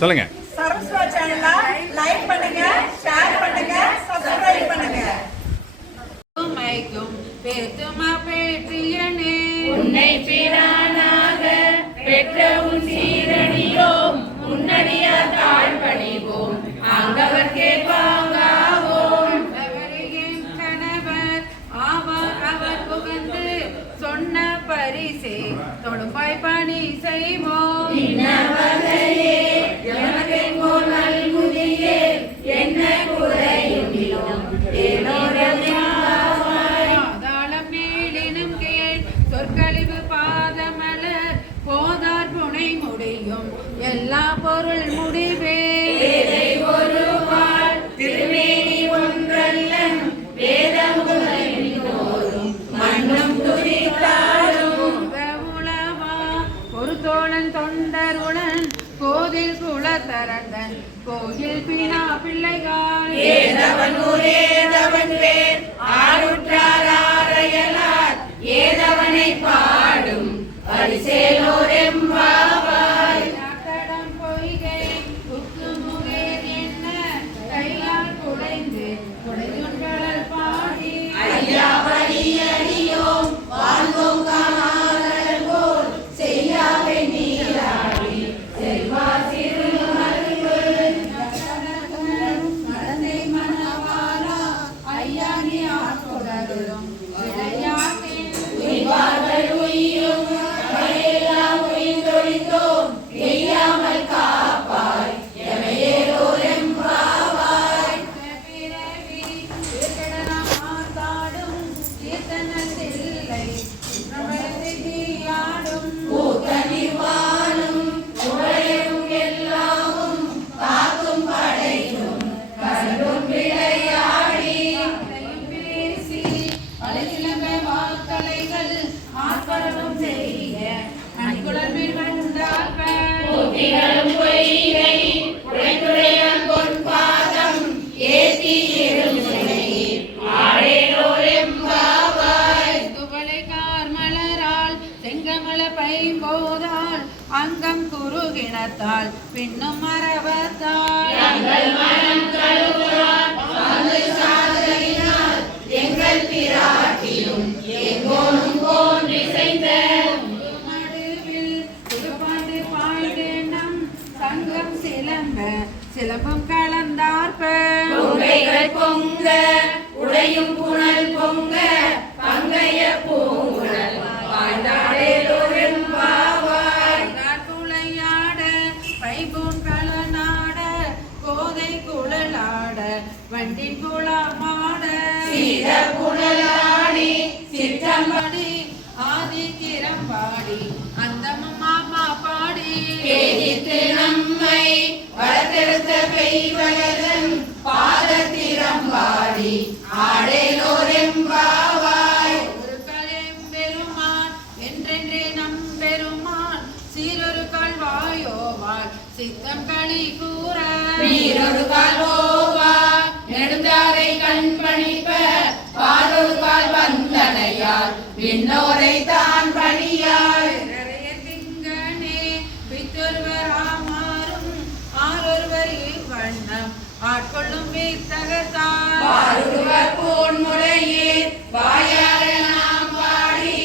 சொல்லுங்க. சரஸ்வா சேனலை லைக் பண்ணுங்க, ஷேர் பண்ணுங்க, சப்ஸ்கிரைப் பண்ணுங்க. மைக்கும் பேத்துமா பேற்றியனே உன்னை பிரானாக பெற்ற உன் சீரடியோம் முன்னடியார் தாழ் பணிவோம் ஆங்கவர்க்கே பாங்காவோம். அவரையும் கணவர் ஆவார் அவர் புகழ்ந்து சொன்ன பரிசே தொடுப்பாய் பணி செய்வோம். இன்னவரையே எமக்கெங்கோ நல்முதியே என்ன குறையும் பாதாளம் மேலினும் கீழ் சொற்கழிவு பாதமலர் போதார் புனை முடியும் எல்லா பொருள் முடிவே. ஒரு பால் திருமேனி ஒன்றல்லன் வேதமும் மண்ணும் துதித்தாடும் உளவா ஒரு தோழன் தொண்டருடன் கோதில் குளத்தரண்டன் கோயில் பினா பிள்ளைகள் ஏதவன் ஊரேதவன் வேர் ஆருற்றார் ஆரையலார் ஏதவனை பாடும் பரிசேலோர் எம்பாவாய். தடம் பொய்கை உக்கு முகேர் என்ன கையால் குடைந்து குடையுண்களல் பாடி ஐயா வழியடியோம் வாழ்ந்தோம் காமாதல் போல் செய்யாவை நீராடி செல்வா சிறு மருவு மறந்தை மனவாரா ஐயா நீ ஆட்கொடரும் விளையாட்டில் உய்வார்கள் உயிரும் எல்லாம் உயிர்ந்தொழிந்தோம் எய்யாமல் காப்பாய் எமையேலோர் எம்பாவாய். பிறவி திருக்கடனமாதாடும் கீர்த்தனத்தில்லை பிரபலத்தியாடும் பூத்தனிவானும் உடையும் எல்லாமும் காக்கும் படையும் கண்டும் விளையாடி பேசி அழகிழந்த வாக்கலைகள் ஆர்ப்பரவும் செய்ய அணிகுழம்பில் வந்தார்கள் புத்திகளும் பொய்கை உடைத்துடையான் பொற்பாதம் ஏத்தி இருமுனை ஆடேலோர் எம்பாவாய். துவளை கார்மலரால் செங்கமல பைம்போதால் அங்கம் குறுகிணத்தால் பின்னும் மரவத்தால் எங்கள் மனம் கழுவார் வந்து சாதலினால் எங்கள் பிராட்டியும் எங்கோனும் போன்றிசைந்த நடுவில் திருப்பாண்டு பாழ்கெண்ணம் சங்கம் சிலம்ப சிலம்பம் கலந்தார்ப பொங்கைகள் பொங்க உடையும் புனல் பொங்க பங்கைய பூங்குழல் பாய்ந்தாடேலோர் எம்பாவாய். குளையாட பைபூன் களநாட கோதை குழலாட வண்டின் குளமாட சீர புனலாடி சிற்றம்படி ஆதித்திரம்பாடி அந்தமும் மாமா பாடி கேதித்து நம்மை வளர்த்தெடுத்த பெய்வளரன் பாதத்திரம்பாடி ஆடேலோர் எம்பாவாய். ஒரு பெருமான் என்றென்றே நம் பெருமான் சீரொரு கல்வாயோவாள் சித்தம் களி கூற நீரொரு கால் ஓவா நெடுந்தாரை கண் பணிப்ப பாலொரு கால் வந்தனையார் விண்ணோரை தான் பணியாய். திங்கனே பித்தொருவராமாறும் ஆரொருவர் இவ்வண்ணம் ஆட்கொள்ளும் வித்தகத்தார் பாருருவர் பூன்முறையே வாயார நாம் பாடி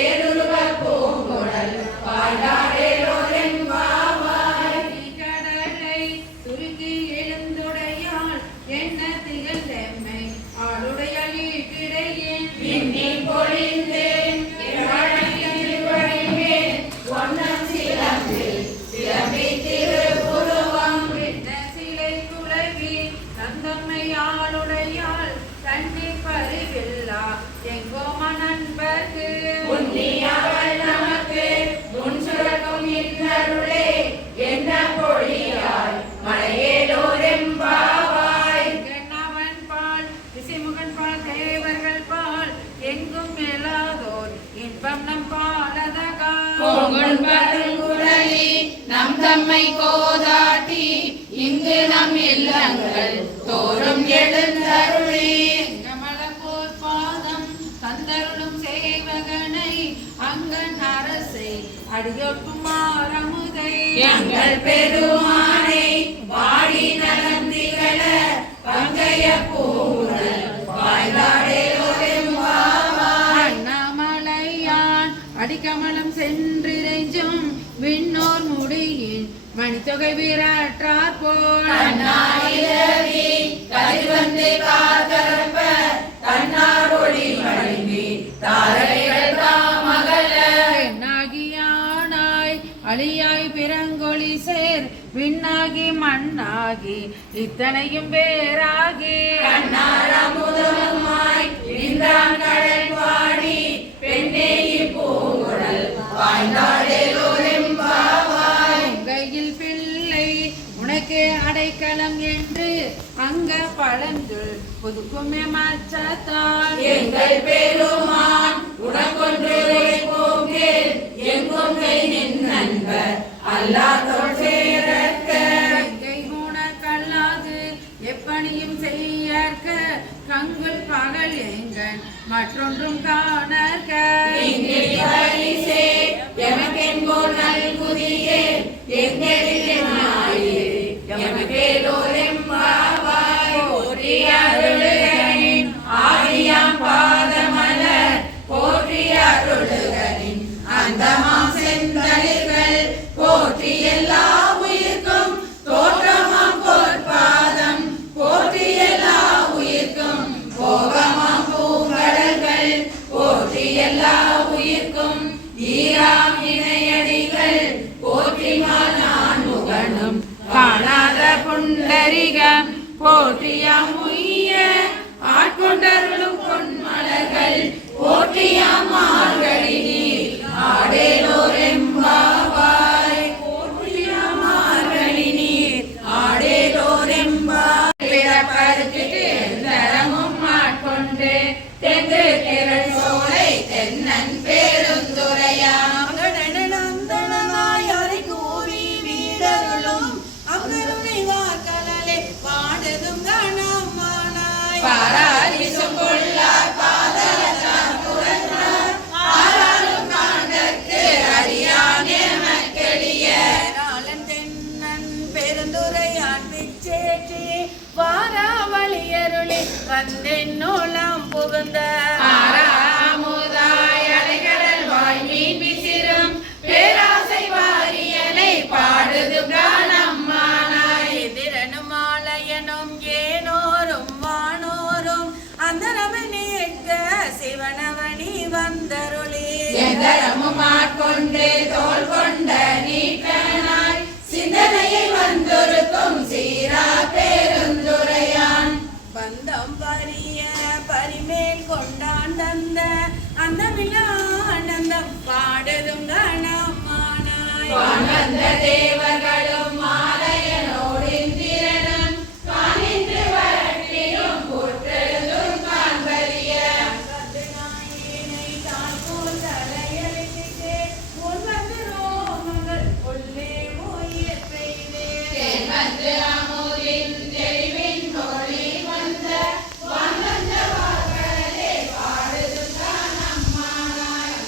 ஏருருவர் பூங்குழல் பாடாடேலோர் எம்பாவாய். கடலை துருக்கி எழுந்துடையாள் என்ன திகழ்ந்தெம்மை ஆளுடையாள் ஈட்டிடையேன் விண்ணில் பொழிந்தேன் ஒன்னம் சிலம்பில் சிலம்பி திருப்புருவம் சிலை குலவி தந்தம்மை ஆளுடையாள் தண்ணி பரிவில்லா எங்கோம நண்பர்க்கு உன்னி அவள் நமக்கு முன் சுரக்கும் இன்னருளே என்ன பொழியாய் மலையேலோர் எம்பாவாய். அவன் பால் விசைமுகன் பால் தேவர்கள் பால் எங்கும் மேலாதோர் இன்பம் நம் பாலதகா கோங்கொள் பருங்குழலி நம் தம்மை கோதாட்டி இங்கு நம் இல்லங்கள் தோறும் எழுந்தருளி கமல போர் பாதம் தந்தருளும் சேவகனை அங்கன் அரசை அடியொக்கும் ஆரமுதை எங்கள் பெருமானே மணித்தொகை வீராற்றார் போல் கண்ணாயிரவி கதிர்வந்து காதரப்ப தன்னார் ஒளி மணிந்தி தாரகைகள் தாமகல பெண்ணாகியானாய் அழியாய் பிறங்கொழி சேர் விண்ணாகி மண்ணாகி இத்தனையும் வேறாகி கண்ணார் அமுதமாய் நின்றான் கடல் பாடி பெண்ணே இப்பூங்குழல் பாய்ந்தாடேலோரெம்பாவாய் கையில் பிள்ளை உனக்கு அடைக்கலம் என்று அங்க பழந்துள் புதுக்குமே மச்சத்தால் எங்கள் பெருமான் உனக்கொன்று போகேல் எங்கும் கை நின் நண்பர் அல்லாதோர் சேரற்க கை உனக்கல்லாது எப்பணியும் செய்யற்க கங்குல் பகல் எங்கள் மற்றொன்றும் காணற்க இங்கில் பரிசே எமக்கென்போர் நல்குதியே எங்களில் நாயே எமக்கேலோரெம்பாவாய் போற்றி அருளுகனின் ஆதியாம் பாதமலர் போற்றி அருளுகனின் அந்தமாம் செந்தளிர்கள் போற்றி எல்லா உயிர்க்கும் தோற்றமாம் பொற்பாதம் போற்றி எல்லா உயிர்க்கும் போகமாம் பூங்கடல்கள் போற்றி எல்லா உயிர்க்கும் ஈராம் இணையடிகள் போற்றிமால் நான் முகனும் காணாத புண்டரிகம் போற்றியாம் உய்ய ஆட்கொண்டருளும் பொன்மலர்கள் போற்றியாம் மார்கழினி ஆடேலோரெம்பாவாய் போற்றியாம் மார்கழினி ஆடேலோரெம்பாய் பிறப்பருத்திட்டு தரமும் ஆட்கொண்டு தெங்கு திரள் சோலை தென்னன் பெருந்துரையாம் அங்கடனந்தனாய் அறை கூவி வீடருளும் அங்கருணை வார்கடலே பாடதும் கணமானாய் பாராரிசும் கொள்ளார் பாதலத்தார் புறத்தார் ஆராலும் காண்டற்கு அறியான் எமக்கெளிய நாளன் தென்னன் பெருந்துரையான் பிச்சேற்றி வாராவளியருளி வந்தென்னோலாம் புகுந்த ஆறாமுதாய் அலைகடல் வாய் மீன் விசிறும் பேராசை வாரியனை பாடுது பிராணம்மானாய் எதிரனும் ஆலயனும் ஏனோரும் வானோரும் அந்தரவன் ஏற்க சிவனவனி வந்தருளே எந்தரமும் ஆட்கொண்டு தோள் கொண்ட நீக்கனாய் சிந்தனையை வந்தொருக்கும் சீரா பெருந்துரையான் பந்தம் பரிய பரிமேல் கொண்டான் தந்த அந்த ஆனந்தம் பாடதும் கணமானாய் வானந்த தேவர்களும் மாலையனோடின் திறனும் காணின்று வரட்டிலும் புற்றெழுதும் காண்பறிய நாயேனை தான் போல் தலையழைத்தே உன் வந்து ரோமங்கள் உள்ளே மொய்யற் பெய்தே வந்து அமுதின் தெளிவின் ஒளி வந்த வானந்த வார்கடலே பாடுதும் காணம்மானாய்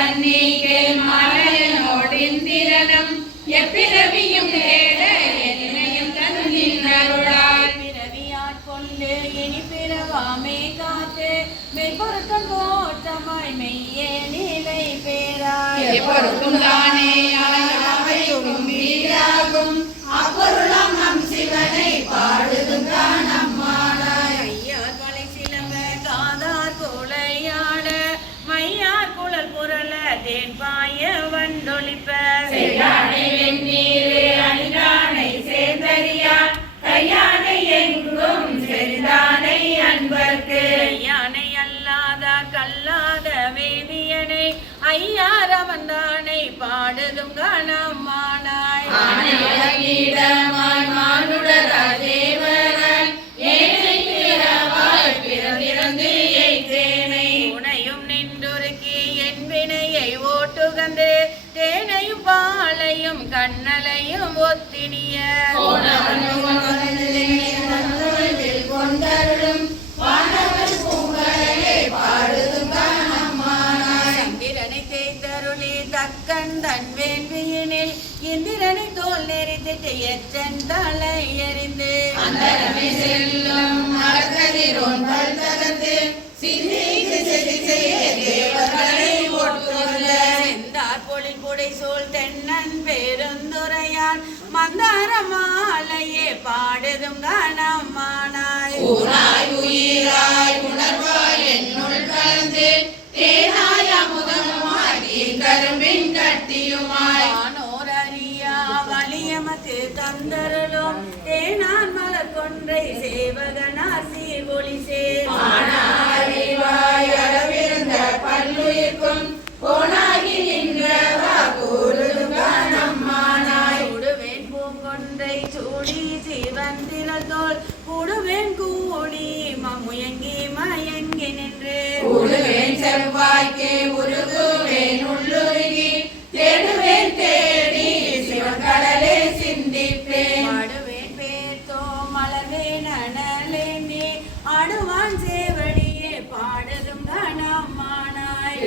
தன்னிக்கு மாலையனோடிந்திரனும் எப்பிறவியும் கேட என்னையும் தன்னின் அருளால் பிறவியாற் கொண்டு இனி பிறவாமே காத்து மெய்பொருத்தம் போற்றமாய் மெய்யே நிலை பேராய் எப்பொருக்கும் தானே யாவையும் வீடாகும் அப்பொருளாம் நம் சிவனை பாடுதும் நம்மானாய் ஐயார் வலை சிலம்ப காதார் கோளையாட மையார் குழல் புரள தேன் பாய வண்டொலிப்ப செய்யானை வெந்நீரு அணிதானை சேர்ந்தறியா கையானை எங்கும் செறிதானை அன்பர்க்கு யானை அல்லாத கல்லாத வேதியனை ஐயார் அமர்ந்தானை பாடுதும் கணமானாய் ஆனையிடமாய் மானுடராஜேவரன் ஏனை பிறவாய் பிறந்திறந்து எய்தேனை உனையும் நின்றுருக்கி என் வினையை ஓட்டுகந்து தேனையும் பாலையும் கண்ணலையும் ஒத்தினிய கொண்டருளும் வானவர் பூங்கடலே பாடுதும் நம்மானாய் சந்திரனை தேய்தருளி தக்கன் தன் வேள்வியினில் இந்திரனை தோல் நெறித்திட்டு எச்சன் தலை எறிந்து அந்தரமே செல்லும் மரக்கதிரோன் பல்தகத்து சிந்திக்கு செதி செய்ய தேவர்களை ஓட்டுள்ள செந்தார் பொழில் புடை சூழ் தென்னன் பெருந்துரையான் மந்தார மாலையே பாடுதும் கணமானாய் ஊனாய் உயிராய் உணர்வாய் என்னுள் கலந்து தேனாய் அமுதமாய் கரும்பின் கட்டியுமாய் வானோர் அறியா வலியமக்கு தந்தருளும் தேனான் மலர் கொன்றை சேவகனார் சீர்கொழி சேர் ஆனாரிவாய் அளவிருந்த பல்லுயிர்க்கும் போனாகி நின்றவா கூறுதும் நம்மானாய் கூடுவேன் பூங்கொன்றை சூடி சிவந்திரல் தோல் கூடுவேன் கூடி முயங்கி மயங்கி நின்று உருவேன் செவ்வாய்க்கு உருகுவேன் உள்ளுருகி தேடுவேன் தேடி சிவகடலே சிந்திப்பேன் பாடுவேன் பேர்த்தோ மலர்வேன் அனலேந்தி ஆடுவான் சேவடியே பாடுதும் கணமானாய்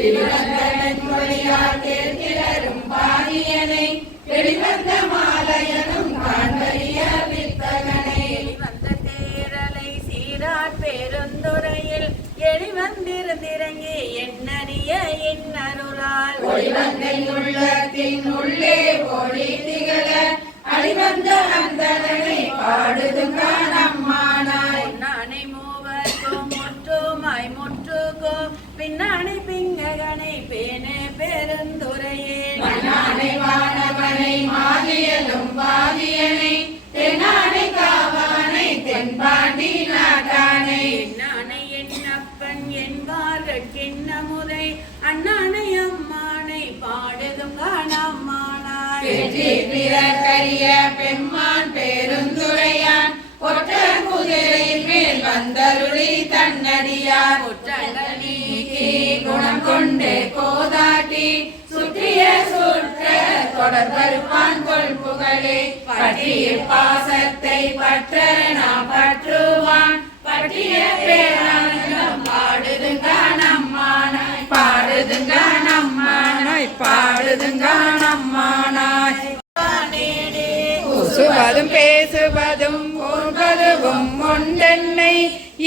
மொழியால் கேட்கிறரும் பாடியனை வெளிவந்த மாலையனும் காண்பறிய வித்தகனை வந்த தேரலை சீராட் பெருந்துறையில் எளிவந்திருந்திறங்கி என்னறிய என் அருளால் ஒளிவந்தை உள்ளத்தின் உள்ளே ஒளி திகழ அடிவந்த அந்தனை பாடுதும் நம்மானாய் நானை மூவர்க்கும் முற்றுமாய் முற்றுக்கும் பின்னானை பிங்ககனை பேணு பெருந்துறையே மண்ணானை வானவனை மாதியலும் பாதியனை தென்னானை காவானை தென்பாண்டி நாட்டானை என்னானை என்னப்பன் என்பார்கள் கிண்ணமுதை அண்ணானை அம்மானை பாடுதும் காணம்மானாய் வெற்றி பிறக்கரிய பெம்மான் பெருந்துரையான் ஒற்ற குதிரையின் மேல் வந்தருளி தன்னடியார் குற்றங்கள் நீக்கி குணம் கொண்டு கோதாட்டி சுற்றிய சுற்ற தொடர்பருப்பான் கொள் புகழே பற்றிய பாசத்தை பற்ற நாம் பற்றுவான் பற்றிய பேரானந்தம் பாடுதுங்க நம்மானாய் பாடுதுங்க நம்மானாய் பாடுதுங்க நம்மானாய் சுவதும் பேசுவதும் போல்வதுவும் ஒன்றென்னை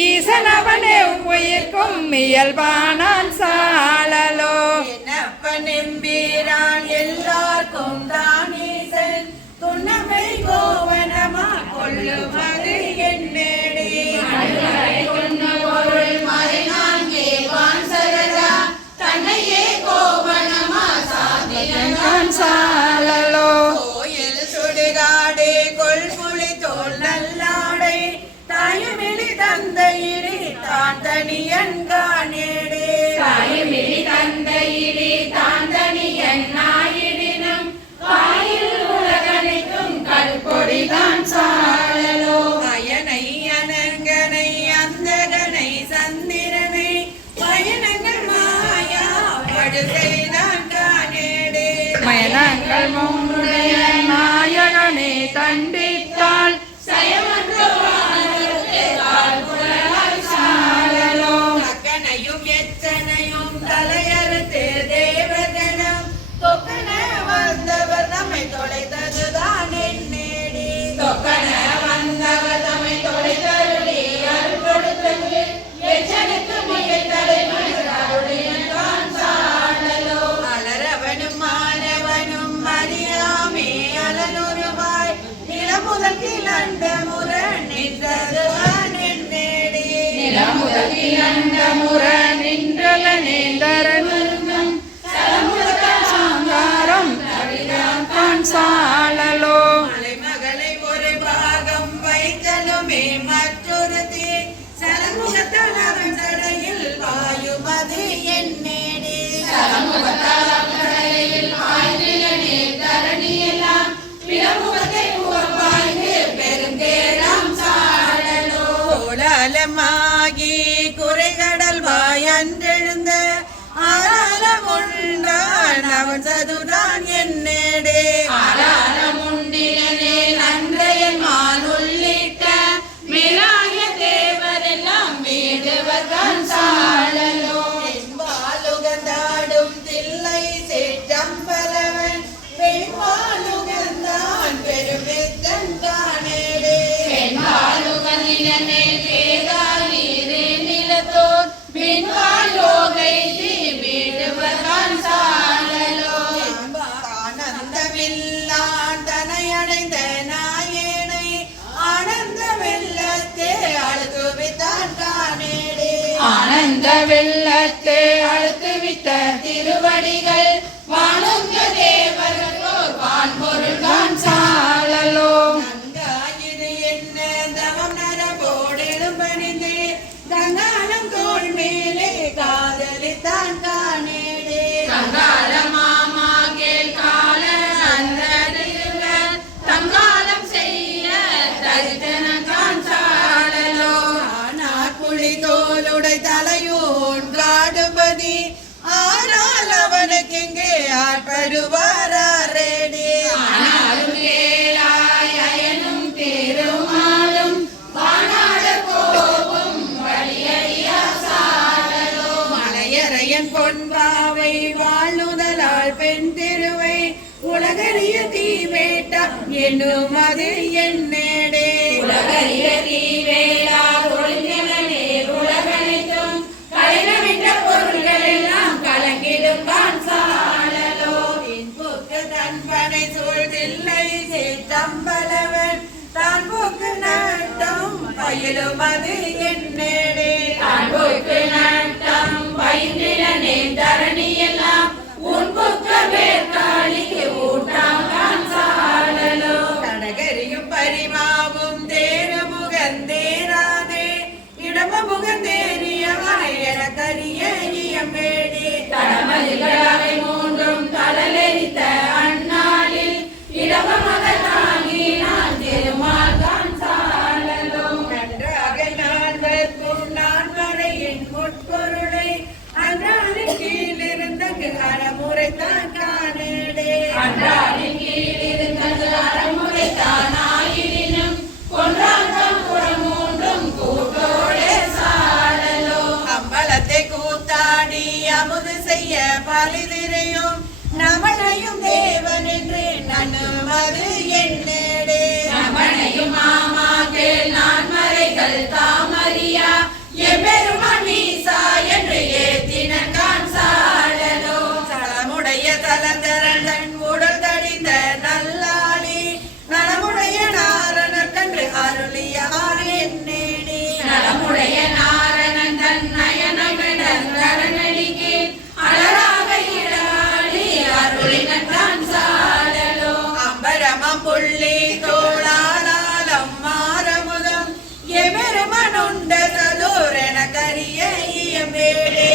ஈசனவனே உயிர்க்கும் இயல்பானான் சாழலோ என்னப்பன் எம்பீரான் எல்லாருக்கும் தானீசன் துண்ணமை கோவனமா கொள்ளுமது என்னேடே பொருள் மறை நான்கே வான் சரதா தன்னையே கோவணமா சாதியன் சாழலோ கோயில் சுடுகாடே கொள்புலி தோல் நல்லாடை தாயமிழி தந்தையிலே தான் தனியன் காணேடே தாயமிழி தந்தையிலே தாந்தனியன் நாயிடினும் காயில் உலகனைக்கும் கல்பொடிதான் அண்டமுற நின்றல நேந்தரனும் சாங்காரம் தவிரான் சாழலோ மகளை ஒரு பாகம் வைத்தலுமே மற்றொரு தீ சலமுகத்தளவன் தடையில் வாயுமது என்னேடே சலமுகத்தலையில் பாய்ந்திலனே தரணியெல்லாம் பிறமுகத்தை உருவாய்ந்து பெருங்கேடாம் சாழலோ கோலாலமாகி குறைகடல் வாயன்றெழுந்த ஆராலம் உண்டான் அவன் சதுரான் என்னேடே ஆராரமுண்டிலனே அன்றையன் மால் உள்ளிட்ட மேலாய தேவரெல்லாம் வேடுவர்தான் சாழலோ வாலுகந்தாடும் தில்லை சேற்றம்பலவன் பெண்வாலுகந்தான் பெருமித்தன் காணேடே பெண்பாலுகனிலனே கேதால் நீரே நிலத்தோர் பின்வால் யோகை வேடுவர்தான் சாழலோ ஆனந்தமில்லான் தனையடைந்த நாயேனை ஆனந்த வெள்ளத்தே அழுதுவித்தான் காணேடே ஆனந்த வெள்ளத்தை அழுத்து விட்ட திருவடிகள் வானுங்க தேவர்களோர் வான்பொருள்தான் சாழலோ நங்காயிரு என்ன தவம் நரபோடெழும் பணிந்தே தங்காலம் தோள் மேலே காதலித்தான் காணேடே தங்கால மாமா கேள் கால அந்த திருவர் தங்காலம் செய்ய தரித்தனங்கான் சாழலோ ஆனார் புலி தோளுடை தலையோன் காடுபதி ஆனால் அவனுக்கு இங்கே ஆட்படுவாரேடே ஆனாலும் கேளாய் அயனும் பெருமாளும் வானாட கோபம் வழியறியா சாழலோ மலையரையன் பொன்பாவை வாழ்நுதலால் பெண் திருவை உலகறிய தீவேட்டா என்னும் அது என்னேடே உலகறிய தீவேளா ஒளிஞ்சவனே உலகனைத்தும் கலைநவிட்ட பொருள்கள் எல்லாம் கலங்கிடும் தான் சாழலோ போக்கு தன்பனை சூழ்தில்லை சேற்றம்பலவன் தான் போக்கு நட்டம் பயிலும் அது என்னேடே அன்புக்கு நட்டம் பயின்றிலனே தரணி எல்லாம் உன் புக்க வேர்காளிக்கு ஊட்டாம் தான் சாழலோ கடகரியும் பரிமாவும் தேரு முகந்தேராதே இடம முகந்தேறியவாய் எனக்கரிய இயம்பேடே தடமதிகளை மூன்றும் கடலெரித்த அந்நாளில் இடம மகனாகி நான் திருமால் தான் சாழலோ நன்றாக நான்கும் நான் வரையின் முட்பொருளை அன்றானின் கீழிருந்த அறமுறைத்தான் காணேடே அன்றாடின் கீழ் இருந்தது அறமுறைத்தான் ஆயினும் கொன்றான் புறம் மூன்றும் கூட்டோடே சாழலோ அம்பலத்தை கூத்தாடி அமுது செய்ய பலிதிரையும் நமனையும் தேவன் என்று நன்னுவது என்னேடே நமனையும் மாமா கேள் நான் மறைகள் தாமரியா எம்பெருமான் நீசா என்று ஏத்தினன் சாழலோ சலமுடைய தலந்தரன் உடல் தடிந்த நல்லாளி நலமுடைய நாரணர் கன்று அருளியார் என்னேடே நலமுடைய நாரணன் தன் நயனமிடர் நரநடிக்கு அலராக இடாடி அருளினன் தான் சாழலோ அம்பரமம் புள்ளி தோளாலம் மாரமுதம் எமெருமனுண்ட சதோரென கரிய இயம்பேடே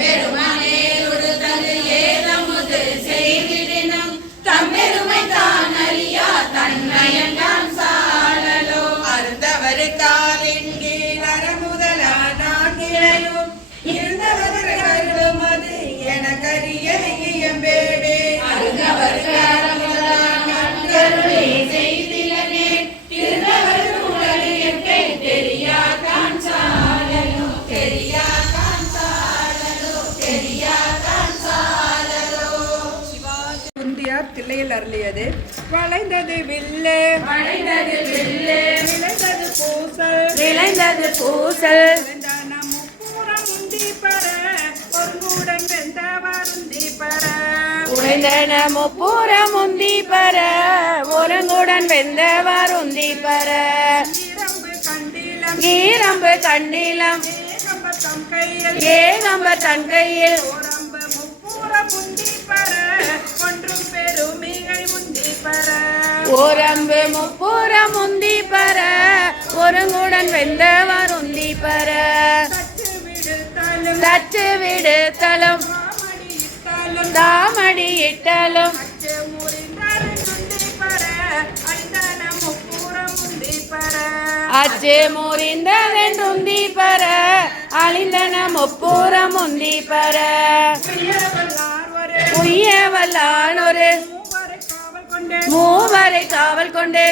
பெருமானேருடு தது ஏதமுது செய்திடினும் தம்பெருமை தான் அறியா தன்மையன் தான் சாழலோ அருந்தவர் காலின் கீழ் அறமுதலா நான்கிழையும் இருந்தவர் கருளும் அது என கரிய இயம்பேடே அருந்தவர்க்கு அறமுதலான் கண்கருளை செய்திலனே இருந்தவர்க்கு உலகியற்கை தெரியாதான் சாழலோ தெரியாதான் சாழலோ தெரியாதான் சாழலோ குந்தியார் தில்லையில் அருளியது வளைந்தது வில்லு வளைந்தது வில்லு விளைந்தது பூசல் விளைந்தது பூசல் விளைந்தான முப்புறம் உந்தி பர ஒருங்குடன் வெந்த வருந்தி பர உடைந்தன முப்புறம் உந்தி பர ஒருங்குடன் வெந்த வருந்தி பர ஈரம்பு கண்டிலம் ஈரம்பு கண்டிலம் ஏகம்ப தம் கையில் ஏகம்பர் தன் கையில் ஓரம்பு முப்புறம் உந்தி பெற ஒன்றும் பெருமிகை உந்தி பெற ஓரம்பு முப்புறம் உந்தி பெற ஒருங்குடன் வெந்தவர் உந்தி பெற தச்சு விடுத்தாலும் தச்சு விடுத்தலும் தாமடி இட்டாலும் தாமடி இட்டலும் அச்சு முறிந்தாலும் உந்தி பெற அந்தன முப்புறம் உந்தி பெற அச்சு முறிந்ததென்றுந்தி பெற அழிந்தன முப்புறம் உந்தி பெற செய்யவல்லார் ஒரு உய்யவல்லான் ஒரு மூவரை காவல் கொண்டு மூவரை காவல் கொண்டு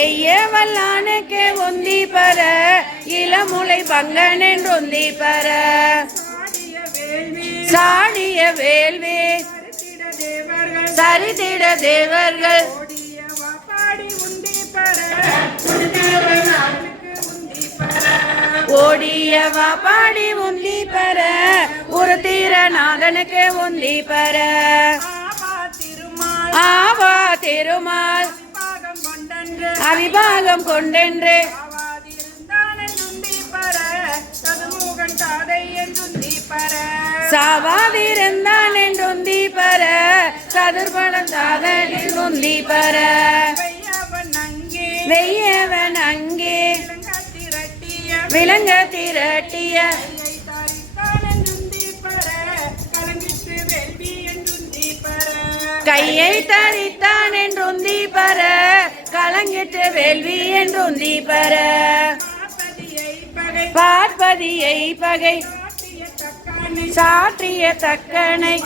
எய்யவல்லானுக்கு உந்தி பெற இளமுலை பங்கன் என்றுந்தி பெற சாடிய வேள்வி சரித்திட தேவர்கள் ஓடியவா பாடி உந்தி பெற ஒரு தீரநாதனுக்கு உந்தி பெற ஆவா திருமால் அவிபாகம் கொண்டென்று சாவாதிருந்தான் என்றுந்தி பெற சதுர்பணம் தாதனில் உந்தி பெற வெய்யவன் அங்கே விலங்க திரட்டிய கையை தரித்தான் என்றுந்தி பெற கலங்கிட்டு வேள்வி என்றுந்தி பெற பார்ப்பதியை பகை சாற்றிய தக்கனை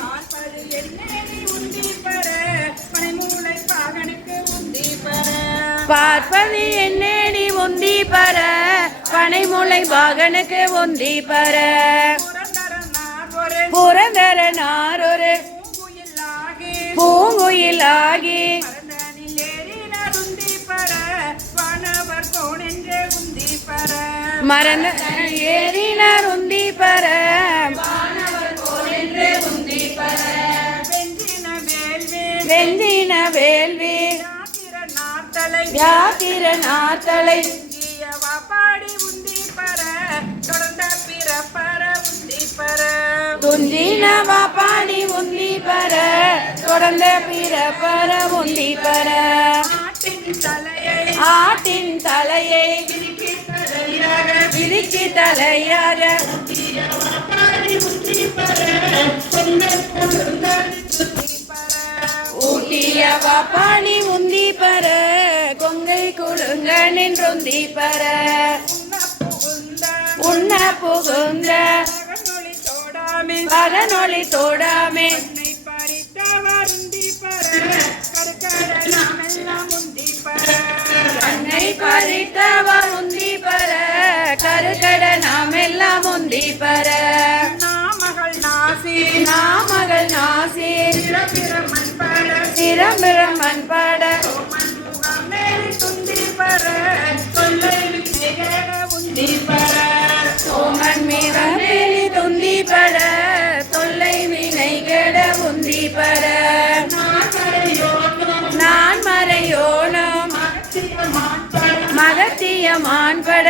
பார்ப்பதி என்னேடி உந்தி பெற பனைமுளை பாகனுக்கு உந்தி பெற புரந்தரனார் ஒரு பூங்குயிலாகி மறந்த ஏறினார் உந்தி பெற வெஞ்சின வேள்வி வியாத்திர நாத்தலை துஞ்சினவா பாடி உந்தி பெற தொடர்ந்த பிறப்பற உந்தி பெற ஆட்டின் தலையை விரிக்கி தலையாக ஊட்டியவா பாடி உந்தி பெற கொங்கை குழுங்க நின்றொந்தி பெற உண்ண புகுந்த பகனொளி தோடாமே கண்ணை பறித்தவர் உந்தி பெற கருக்கட நாம் எல்லாம் உந்தி பெற நாமகள் நாசி சிரம்பிரமன் பட சோமன் மீறி துந்தி பட தொல்லை வினை கெட உந்தி பெற நான் மறையோனம் மகத்திய மான்பட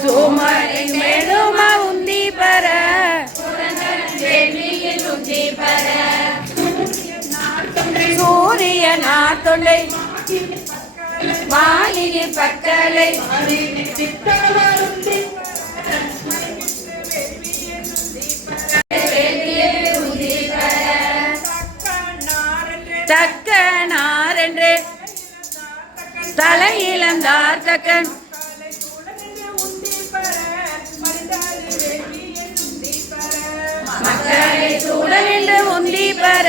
சோமரின் மேலுமா உந்தி பெற சூரிய நாத்தொண்டை மாளிகை பக்கலை தக்க நாரென்று தலையிழந்தார் தக்கன் மக்களை சூழல் என்று உந்தி பெற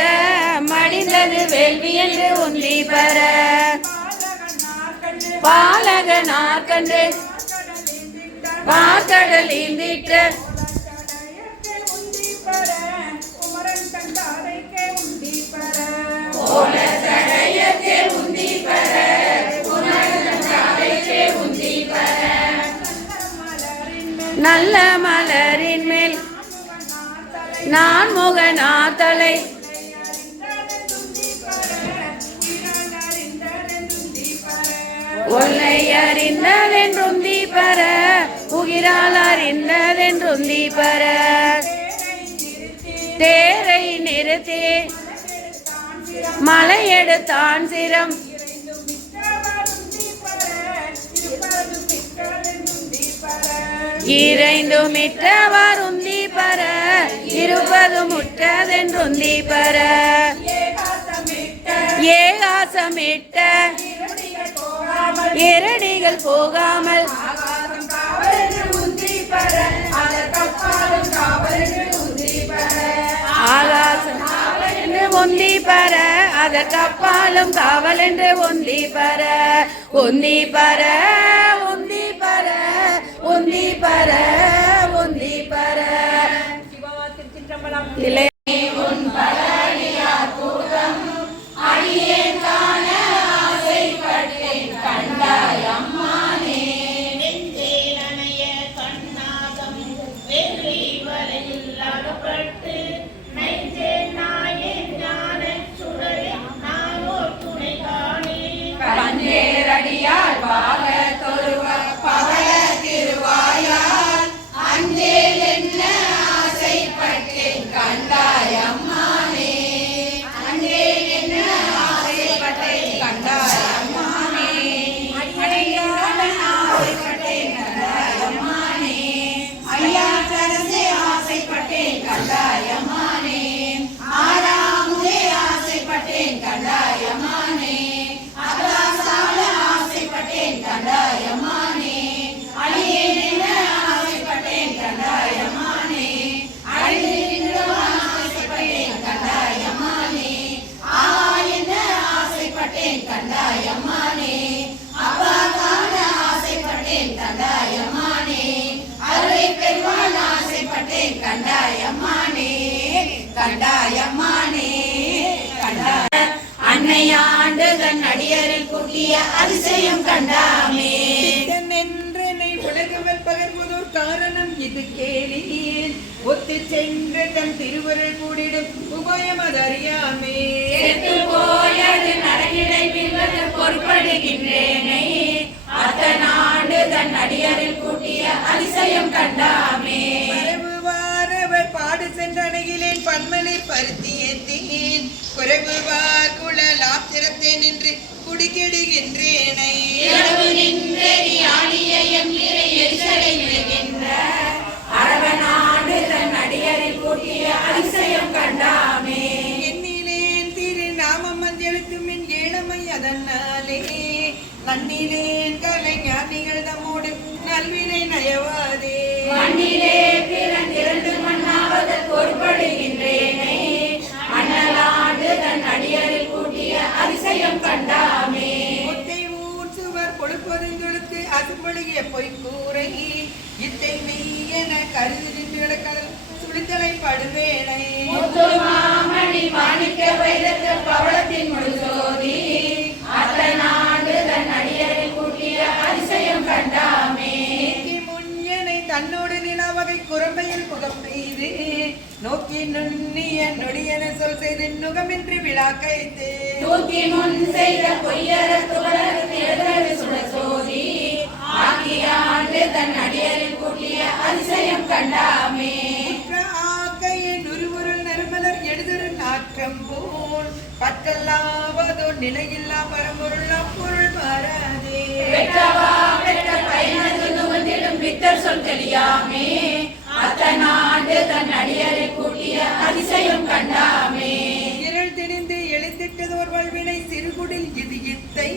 மடிந்தது வேள்வி என்று உந்தி பெற பாலக நாற்கன்று வார்கடல் ஈந்திட்ட நல்ல மலரின் மேல் நான் முகநாத்தலை ஒல்லை அறிந்ததென்றும் தீபர உகிரால் அறிந்ததென்றும் தீபர தேரை நிறுத்தி மலை எடுத்தான் சிரம் இறைந்தும் மிற்றவாறும் தீபர இருபது முற்றதென்றும் தீபர ஏகாசமிட்ட இரடிகள் போகாமல் ஆகாசம் என்று ஒந்தி பர அதற்கப்பாலும் காவல் என்று ஒந்தி பர ஒந்தி பர ஒந்தி பர ஒந்தி பர ஒந்தி பர இல்லை பஞ்சேரடியால் பால தொழுவ பவள திருவாயால் அஞ்சேல் என்ன ஆசைப்பட்டேன் கண்டாயம்மானே அஞ்சேல் என்ன ஆசைப்பட்டேன் கண்டாயம்மானே அடியான் ஆசைப்பட்டேன் கண்டாயம்மானே ஐயா சரசே ஆசைப்பட்டேன் கண்டாயம்மானே ஆறாமுதே ஆசைப்பட்டேன் கண்டாயம்மானே கண்டாயம்மானே அடியேன் என்ன ஆசைப்பட்டேன் கண்டாயம்மானே அடியேன் ஆசைப்பட்டேன் கண்டாயம்மானே என்ன ஆசைப்பட்டேன் கண்டாயம்மானே அப்பா காண ஆசைப்பட்டேன் கண்டாயம்மானே அருளை பெறுவான் ஆசைப்பட்டேன் கண்டாயம்மானே கண்டாயம்மானே கண்டாய அன்னையாண்டு தன் அடியரில் கூட்டிய அதிசயம் கண்டாமே என்றனை உலகவல் பகர்வதோர் காரணம் இது கேளீர் ஒத்து சென்று தன் திருவருள் கூடிடும் உபயம் அது அறியாமே போயது நரகிடை வில்வது பொறுப்படுகின்றேனே அத்தனாண்டு தன் அடியரில் கூட்டிய அதிசயம் கண்டாமே பரவுவாரவர் பாடு சென்றடையிலேன் பன்மலில் பருத்தி ஏத்தேன் குறைவுவார் குழல் ஆத்திரத்தை நின்று குடிக்கெடுகின்றேனை அரவநாடு தன் அடியரில் கூட்டிய அதிசயம் கண்டாமே எண்ணிலேன் திரு நாமம் மஞ்சளுத்தும் என் ஏழமை அதனாலே நன்னிலேன் கலை ஞானிகள் நம்மோடு நல்வினை நயவாதே மண்ணிலே பிறந்திருந்து மண்ணாவது பொறுப்படுகின்றேனே அண்ணலாண்டு தன் அடியரில் கூட்டிய அதிசயம் கண்டாமே முத்தை ஊர் சுவர் கொழுப்பொருந்தொழுத்து அசும்பொழுகிய பொய்க்கூரை இத்தை மெய்யென கருது நின்று கடல் சுழித்தலை படுவேனை முத்துமாமணி மாணிக்க வைரத்து பவளத்தின் முழுசோதி அத்தனாண்டு தன் அடியரில் கூட்டிய அதிசயம் கண்டாமே முன்யனை தன்னோடு நிலவகை குரம்பையில் முகம் பெய்து நோக்கி நுண்ணிய நொடியென சொல் செய்து நுகமின்றி விழா கைத்து தூக்கி முன் செய்த பொய்யர துகளறு சுடசோதி ஆகியாண்டு தன் அடியரில் கூட்டிய அதிசயம் கண்டாமே ஆக்கையின் உருவுருள் நறுமலர் எழுதரு நாற்றம் போல் பற்றல்லாவதோ நிலையில்லா பரம்பொருள் அப்பொருள் மாறாதே பெற்றவா பெற்ற பயனது நுகர்ந்திடும் பித்தர் சொல் தெரியாமே அத்தனாண்டு தன் அடியரில் கூட்டிய அதிசயம் கண்டாமே இருள் திணிந்து எழுந்திட்டதோர் வாழ்வினை சிறுகுடில் இது இத்தை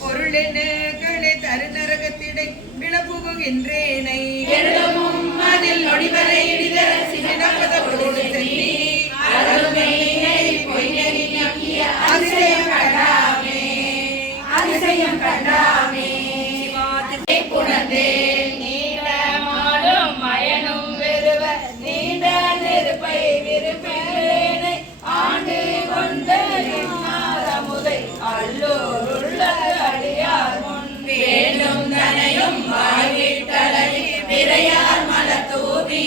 பொருளெனகளே தருநரகத்திடை விளப்புகின்றேனை எழுதும் அதில் நொடிவரை இடிதர சிவனபதோடு செல்லி அருள்மை நெறி பொய் நெறி நோக்கிய அதிசயம் கண்டாமே அதிசயம் கண்டாமே புணர்ந்தேன் நீடமாடும் மயனும் வெறுவ நீண்ட நெருப்பை விரும்பினேனை ஆண்டு கொண்ட முதை அல்லோருள்ள அடியார் முன் வேண்டும் தனையும் வாழ்விட்டளவில் பிறையார் மலர் தூவி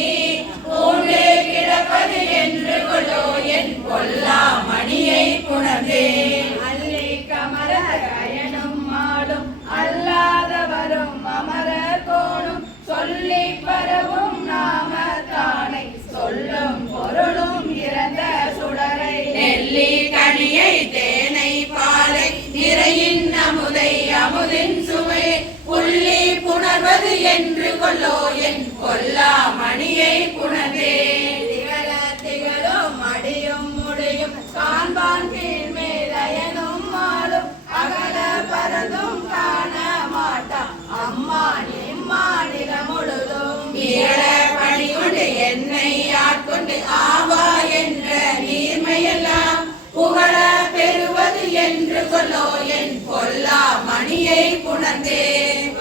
குணந்தே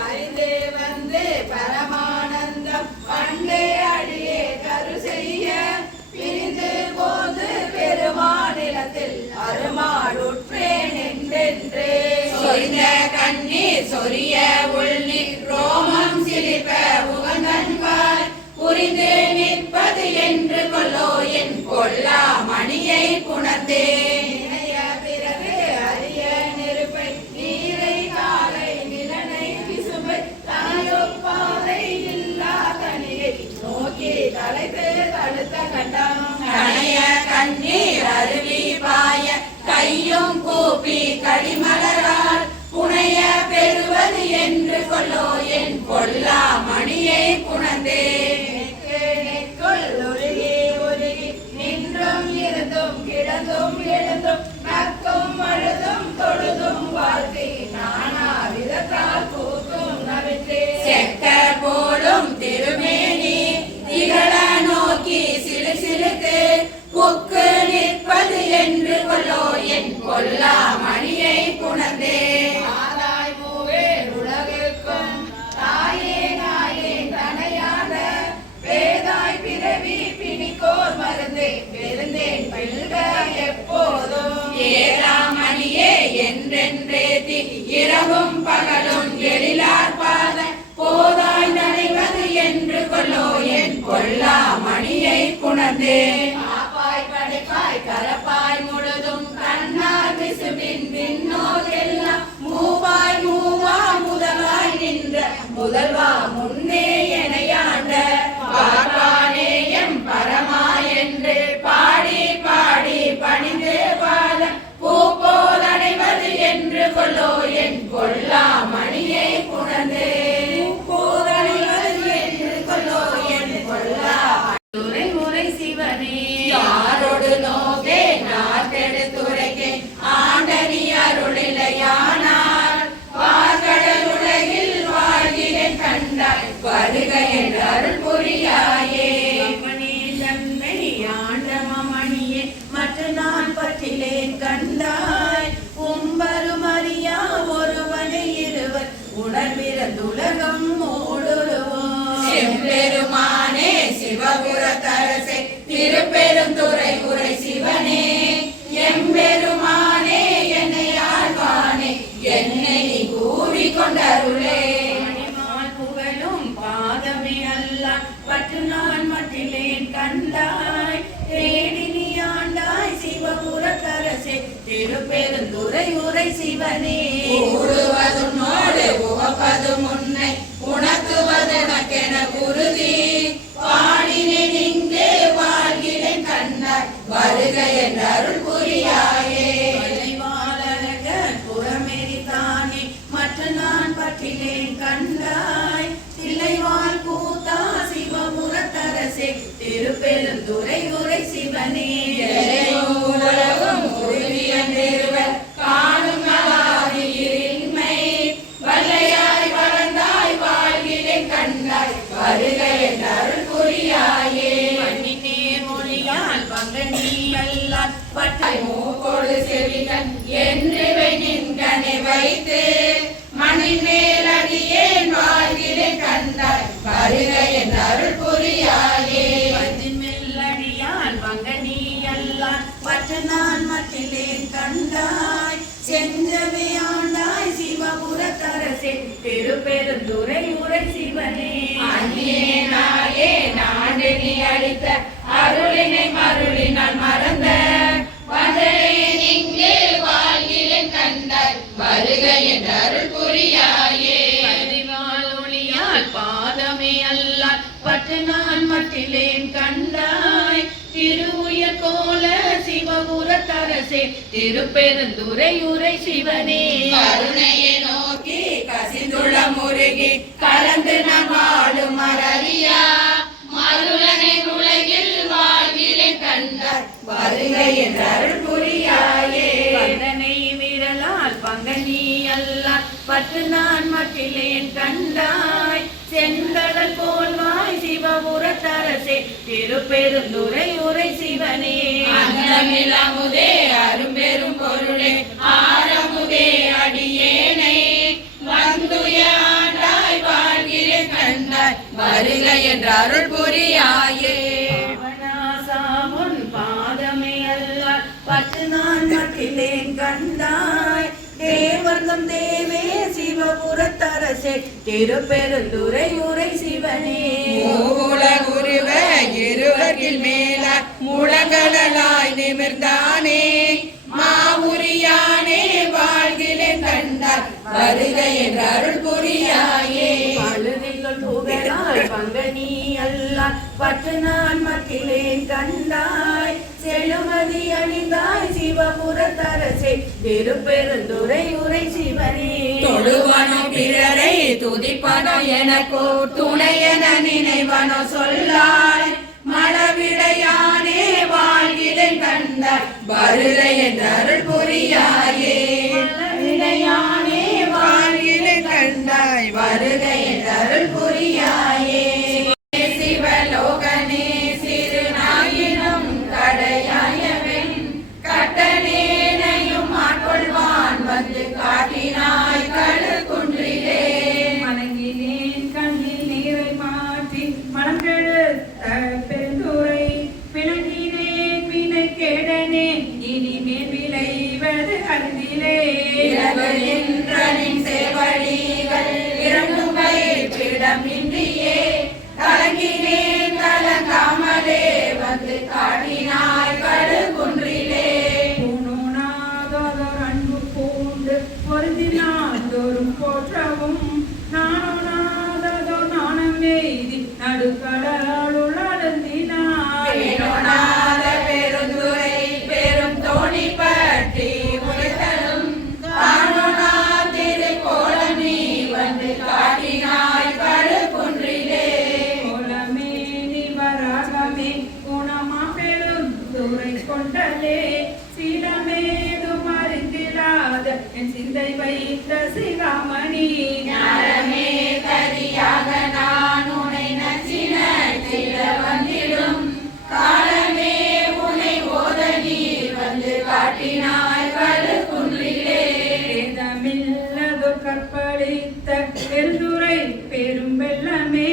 அறிந்தே வந்து பரமானந்தம் பண்டே அடியே கரு செய்ய பிரிந்து போது பெருமாநிலத்தில் அருமாடுற்றேன் என்றென்றே சொரிந்த கண்ணீர் சொரிய உள்நீர் ரோமம் சிலிர்ப்ப உகந்தன்பாய் புரிந்து நிற்பது என்று கொல்லோ என் கொல்லா மணியை குணந்தே இணைய பிறகு அரிய நெருப்பை நீரை காலை நிலனை விசும்பை தாயொப்பாதை இல்லா கனியை நோக்கி தலைத்து தடுத்த கண்டம் கணைய கண்ணீர் அருவி பாய கையும் கூப்பி கடிமலரால் புனைய பெறுவது என்று கொல்லோ என் கொல்லா மணியை குணந்தே நெக்குள் ஒழுகி ஒழுகி நின்றும் இருந்தும் கிடந்தும் எழுந்தும் நக்கும் அழுதும் தொழுதும் வாழ்க்கை நானா விதத்தால் கூத்தும் நவிற்றே செக்க போலும் திருமேனி திகழ நோக்கி சிறு சிறுத்து புக்கு நிற்பது என்று கொல்லோ என் கொல்லா மணியை குணந்தே ஆதாய் மூவே உலகுக்கும் தாயே நாயே தனையான வேதாய் பிறவி பிணிக்கோர் மருந்தே பெருந்தேன் வெல்க எப்போதும் ஏழாமணியே என்றென்றேத்தி இரவும் பகலும் எழிலார் பாத போதாய் நடைவது என்று கொல்லோ என் கொல்லா மணியை குணந்தே காப்பாய் படைப்பாய் கரப்பாய் முழுதும் கண்ணார் விசும்பின் விண்ணோர் எல்லாம் மூவாய் மூவா முதலாய் நின்ற முதல்வா முன்னே எனையாண்ட பார்ப்பானேயம் பரமா என்று பாடி பாடி பணிந்து பாத பூப்போதடைவது என்று கொல்லோ என் கொல்லா மணியை குணந்தே பூப்போதடைவது என்று கொல்லோ என் கொல்லா துறை முறை சிவனே யாரோடு நோக்கே நாட்டெடுத்துரைக்கே ஆண்டனி அருளிலையானார் வார்கடல் உலகில் வாழ்கிறேன் கண்டாய் வருக என்று அருள் புரியாயே மணி தன்மை ஆண்டமணியே மற்ற நான் பற்றிலேன் கண்டாய் உம்பரும் அறியா ஒருவனை இருவர் உணர்விறந்துலகம் மூடுருவோம் செம்பெருமானே சிவபுரத்தரசே திருப்பெருந்துறை உரை சிவனே எம்பெருமானே என்னை ஆழ்வானே என்னை நீ கூறிக்கொண்டருளே மணிமால் புகழும் பாதமே அல்லான் பற்று நான் மற்றிலேன் கண்டாய் தேடி நீ ஆண்டாய் சிவபுரத்தரசே திருப்பெருந்துறை உரை சிவனே கூடுவதுன்னோடு உவப்பதும் உன்னை உணக்குவதெனக்கென குருதி பாடினேன் இங்கே வாழ்கிறேன் கண்டாய் வருக என்ற அருள் புரியாயே புறமெரித்தானே மற்ற நான் பற்றிலேன் கண்டாய் தில்லைவாழ் கூத்தா சிவபுரத்தரசே திருப்பெருந்துறை உரை சிவனே உலகம் உருவியன்றிருவர் காணும் நலாதியின்மை வல்லையாய் வளர்ந்தாய் வாழ்கிறேன் கண்டாய் வருக என்ற அருள் புரியாயே மண்ணினே மொழியால் பங்கனி அல்லால் பட்டை மூக்கோடு செவிகன் என்று நின்கனை வைத்து மண்ணின் மேல் அடியேன் வாழ்கிறேன் கண்டாய் வருக என்ற அருள் புரியாயே மண்ணின் மேல் அடியால் பங்கனி அல்லால் பற்ற நான் மற்றிலேன் கண்டாய் செஞ்சவே ஆண்டாய் சிவபுரத்தரசே திருப்பெருந்துறை உரை சிவனே அந்நியே நாயே நாடு நீ அளித்த அருளினை மருளினால் மறந்த வந்தேன் இங்கே வாழ்கிறேன் கண்டாய் வருக என்ற அருள் புரியாயே பதிவால் ஒளியால் பாதமே அல்லால் பற்று நான் மற்றிலேன் கண்டாய் திருவுயர் கோல சிவபுரத்தரசே திருப்பெருந்துறை உரை சிவனே கருணையை நோக்கி கசிந்துள்ள முருகி கலந்து நாம் வாழும் மரறியா மருளனை உலகில் வாழ்கிறேன் கண்டாய் வருக என்ற அருள் புரியாயே வந்தனை விரலால் பங்கனி அல்லால் பற்று நான் மற்றிலேன் கண்டாய் செந்தடல் போல்வாய் சிவபுரத்தரசே திருப்பெருந்துறை உரை சிவனே அன்னமிலமுதே அரும்பெரும் பொருளே ஆரமுதே அடியேனை வந்து வருக என்ற அருள் புரியாயே. அவனாசாமுன் பாதமே அல்லால் பற்று நான் மட்டிலேன் கண்டாய். தேவர்தம் தேவே சிவபுரத்தரசே திருப்பெருந்துறை உரை சிவனே. உலகுருவ இருவரில் மேல முழங்கடலாய் நிமிர்ந்தானே. மாவுரியானே வாழ்கிலேன் கண்டார் வருக என்ற அருள் புரியாயே. பழுதிகள் புகழாய் பங்கனி அல்லால் பற்று நான் மட்டிலேன் கண்டாய். செழுமதி அணிந்தாய் சிவபுரத்தரசே திருப்பெருந்துறை உரை சிவனே. தொழுவனோ பிறரை துதிப்பனோ எனக்கோ துணையென நினைவனோ சொல்லாய். மழவிடையானே வாழ்கிலேன் கண்டார் வருக என்ற அருள் புரியாயே. மழவிடையானே வாழ்கிலேன் கண்டாய் வருக என்ற அருள் புரியாயே. சிவலோகனே சிறுநாயினும் கடையாயவன் கட்டனேனையும் ஆட்கொள்வான் வந்து காட்டினாய் கழுகுன்றிலே. வணங்கினேன் கண்ணில் நீரை மாற்றி மனம் கெடுத்த பெருந்துரை பிணங்கினேன் வினை கேடனே இனிமேல் விளைவது அறிந்திலே. நின்றனின் சேவடிகள் இரண்டும் பயிர்ப்பிடமின்றியே கலங்கினேன் கலங்காமலே வந்து காட்டினாய் கழுகுன்றிலே. பூணோனாதோர் அன்பு பூண்டு பொருந்தினாதோறும் போற்றவும் நானோனாதோர் நாணம் எய்தி நடுக்கடலுள் அழுந்தினாய். வேணோனாத பெருந்துரை பெரும் தோணி பற்றி உரைத்தலும் காணோனா திருக்கோலமி வந்து காட்டினாய் கழுகுன்றிலே. கோலமே நிவராகமே குணமா பெருந்துரை கொண்டலே சீலமேதும் அறிந்திலாத என் சிந்தை வைத்த சிகாமணி. ஞானமே கரியாக நான் உனை நச்சின சில வந்திடும் காலமே உனை ஓத நீர் வந்து காட்டினாய் கழுகுன்றிலே. வேதமில்லதோ கற்பழித்த பெருந்துரை பெரும் வெள்ளமே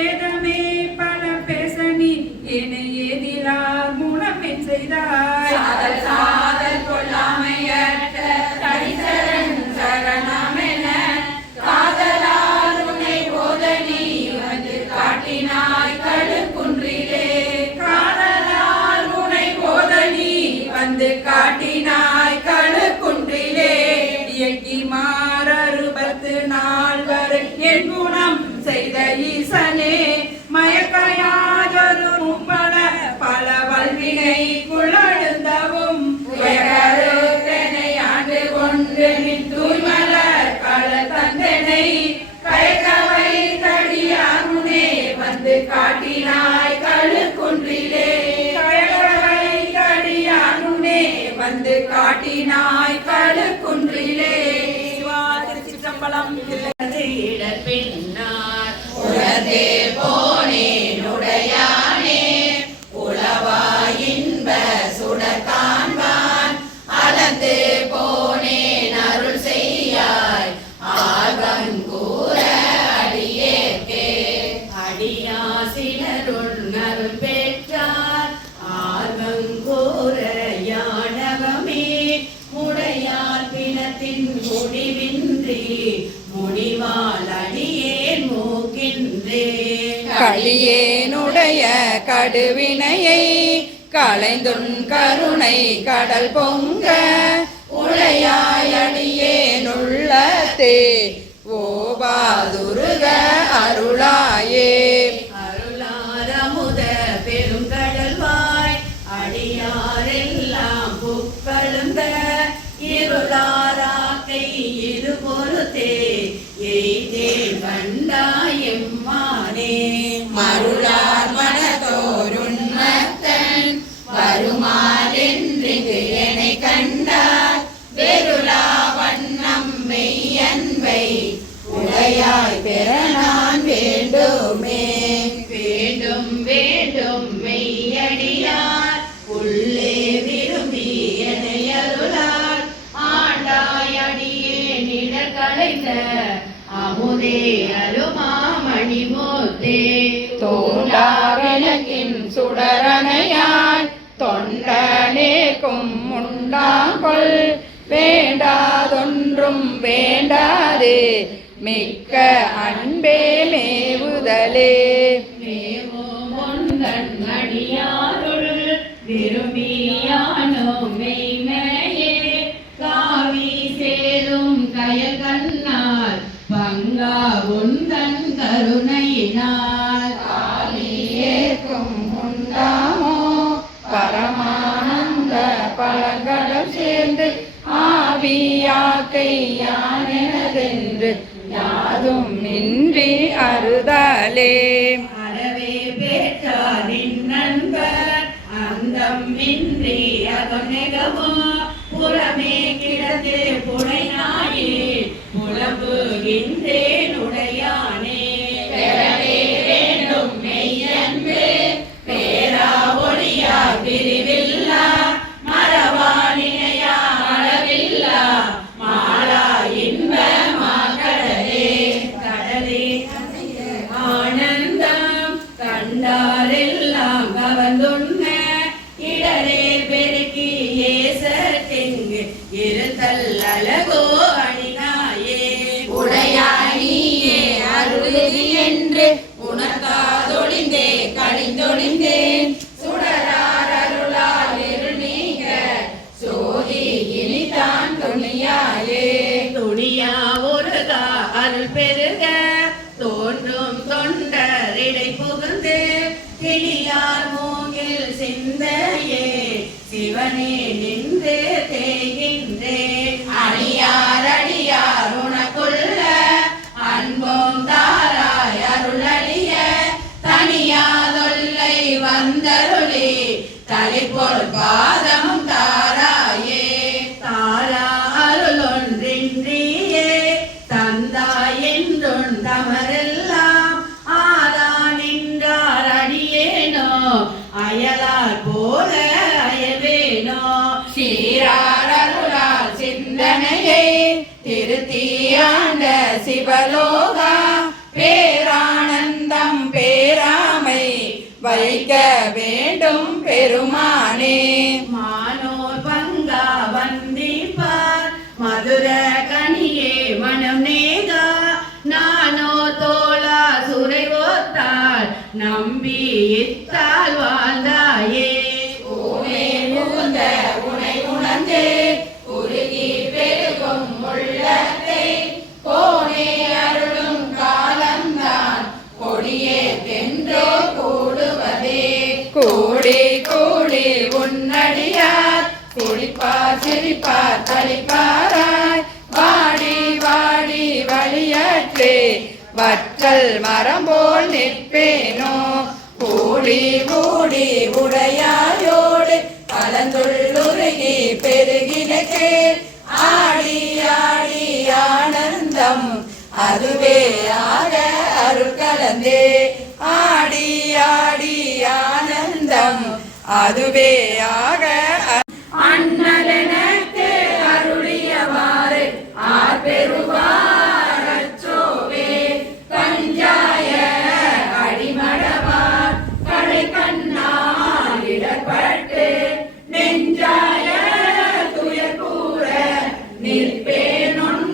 ஏதமே பல பேசனி என்னை ஏதிலார் முனமென் செய்தாய். சாதல் சாதல் கொள்ளாமையற்ற தனிசரண் சரணமென காதலால் உன்னை ஓத நீ வந்து காட்டினாய் கழுகுன்றிலே. காதலால் உன்னை ஓத நீ வந்து காட்டினாய் கழுகுன்றிலே. இயக்கி மாறறுபத்து நாள் வரை என் குணம் செய்த ஈசனே மயக்கையாதொரு பல பல வல்வினை குழழுந்தவும் உயகருத்தனை ஆண்டு கொண்டு நின் தூய்மலர் கள தந்தனை கயக்கவை தடியாருனே வந்து காட்டினாய் கழுகுன்றிலே. கயகவை கடியானுனே வந்து காட்டினாய் கழுகுன்றிலே. திருச்சிற்றம்பலம் பின்னார் உலகே போனேன் உடையானே உளவா இன்ப சுடர் காண்பான் அளந்து போனேன் அருள் செய்யாய் ஆர்வம் கூற அடியேற்கே. அடியாசிலருள் அருள் பெற்றார் ஆர்வம் கூற யானவமே. முடையார் பிணத்தின் முடிவின்றி முடிவால் அடியேன் மூக்கின்றேன். களியேனுடைய கடுவினையை களைந்துன் கருணை கடல் பொங்க உளையாய் அடியேனுள்ளத்தே ஓவாதுருக அருளாயே. அருளாரமுத பெருங்கடல்வாய் அடியாரெல்லாம் புக்கழுந்த இருளாராக்கை இரு பொறுத்தே எய்தேன் கண்டாயம்மானே. மருளார் மனதோருண்மத்தன் வருமாறென்றிங்கு என்னை கண்டார் வெருளா வண்ணம் மெய்யன்பை உடையாய் பெற நான் வேண்டுமே. வேண்டும் வேண்டும் மெய் சுடரணையாய் தொண்டனேக்கும் உண்டாங்கொள் வேண்டாதொன்றும் வேண்டாதே மிக்க அன்பே மேவுதலே அடியாருள் விரும்பியானோ மெய்மையே காவி சேரும் கயல் கண்ணால் பங்கா உந்தன் கருணையினால் ஏற்கும் உண்டாமோ பரமானந்த பழங்கடல் சேர்ந்து ஆவியாக்கை யானெனதென்று யாதும் இன்றி அறுதலே அறவே பெற்றாரின் நண்பர் அந்தம் இன்றி அகமெகவோ புறமே கிடந்து புனைநாயே புலம்புகின்றேன் உடையானே பெறவே வேண்டும் மெய்யன்பு பேரா ஒளியா பிரிவில்லா மரவாணினையா அளவில்லா மாலா இன்ப மாகடலே கடலே ஆனந்தம் கண்டாரெல்லாம் கவர்ந்துண்ண இடரே பெருக்கி ஏசத்திங்கு இருத்தல் அழகோ அணினாயே உடையானியே அருளுதி என்று உனக்காதொழிந்தே கழிந்தொழிந்தேன் சுடரார் அருளால் இருள் நீங்க சோதி இனிதான் துணியாயே துணியா ஒருகா அருள் பெருக தோன்றும் தொண்டரிடை புகுந்து கிளியார் மூங்கில் சிந்தையே சிவனே நின்று தேகின்றேன் அடியார் அடியார் உனக்குள்ள அன்பும் தாராய் அருளடிய தனியாதொல்லை வந்தருளி தலைப்பொல் பாதமும் தாராயே தாரா அருளொன்றின்றியே தந்தாய் என்றும் தமரெல்லாம் ஆரா நின்றார் அடியேனோ அயலார் போல அயவேனோ சீரார் அருளால் சிந்தனையை திருத்தியாண்ட சிவலோகா பேரானந்தம் பேராமை வைக்க வேண்டும் பெருமானே மானோர் பங்கா வந்திப்பார் மதுர கனியே மனம் நேகா நானோ தோளா சுரை ஓத்தாள் நம்பி இத்தால் வாழ்ந்தாயே ஊனே புகுந்த உனை உணர்ந்தே உருகி பெருகும் உள்ளத்தை கோனே அருளும் காலம்தான் கொடியே தென்றோ கூடுவதே கூடி கூடி உன்னடியார் குளிப்பார் சிரிப்பார் தளிப்பாராய் வாடி வாடி வழியற்றே வற்றல் மரம் போல் நிற்பேனோ கூடி கூடி உடையாயோடு கலந்துள்ளுருகி பெருகினக்கே ஆடி ஆடி ஆனந்தம் அதுவே ஆக அருள் கலந்தே ஆடி ஆடி ஆனந்தம் அதுவே ஆக அண்ணலெனக்கு அருளியவாறு ஆர் பெறுவார் அச்சோவே பஞ்சாய அடிமடவார் கடை கண்ணால் இடர்பட்டு நெஞ்சாய துயர் கூற நிற்பேனொன்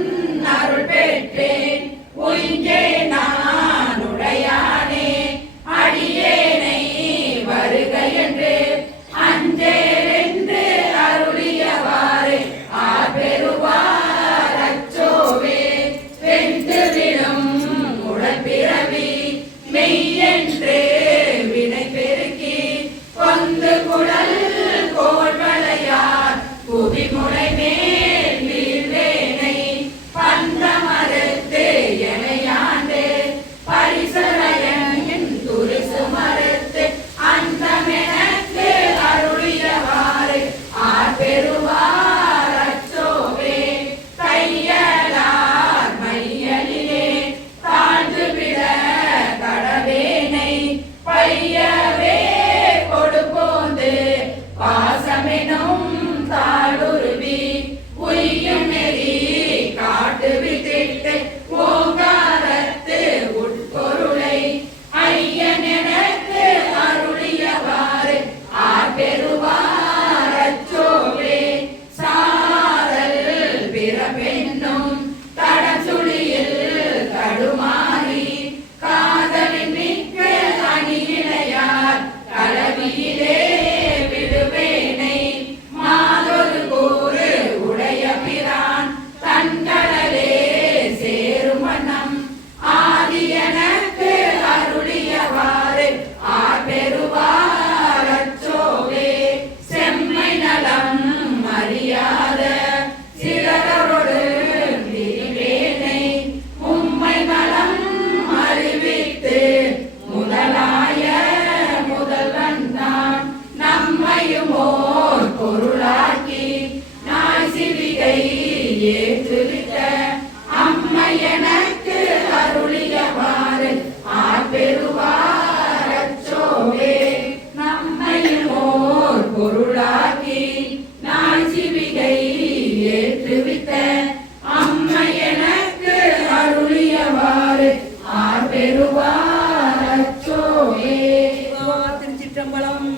அருள் பெற்றேன் உயிஞ்சே நான் உடையானே அடியேனை வருக என்று அஞ்சேரென்று அருளியவாறு ஆர் பெறுவார் அச்சோவே வென்று விடும் உடற்பிறவி மெய்யென்று வினை பெருக்கி கொந்து குழல் கோல் வளையார் குவிமுனை மேல் வீழ்வேனை பந்த மறுத்து எனையாண்டு பரிசலையன் துரிசு மறுத்து அந்தமெனக்கு அருளியவாறு திருச்சிற்றம்பலம்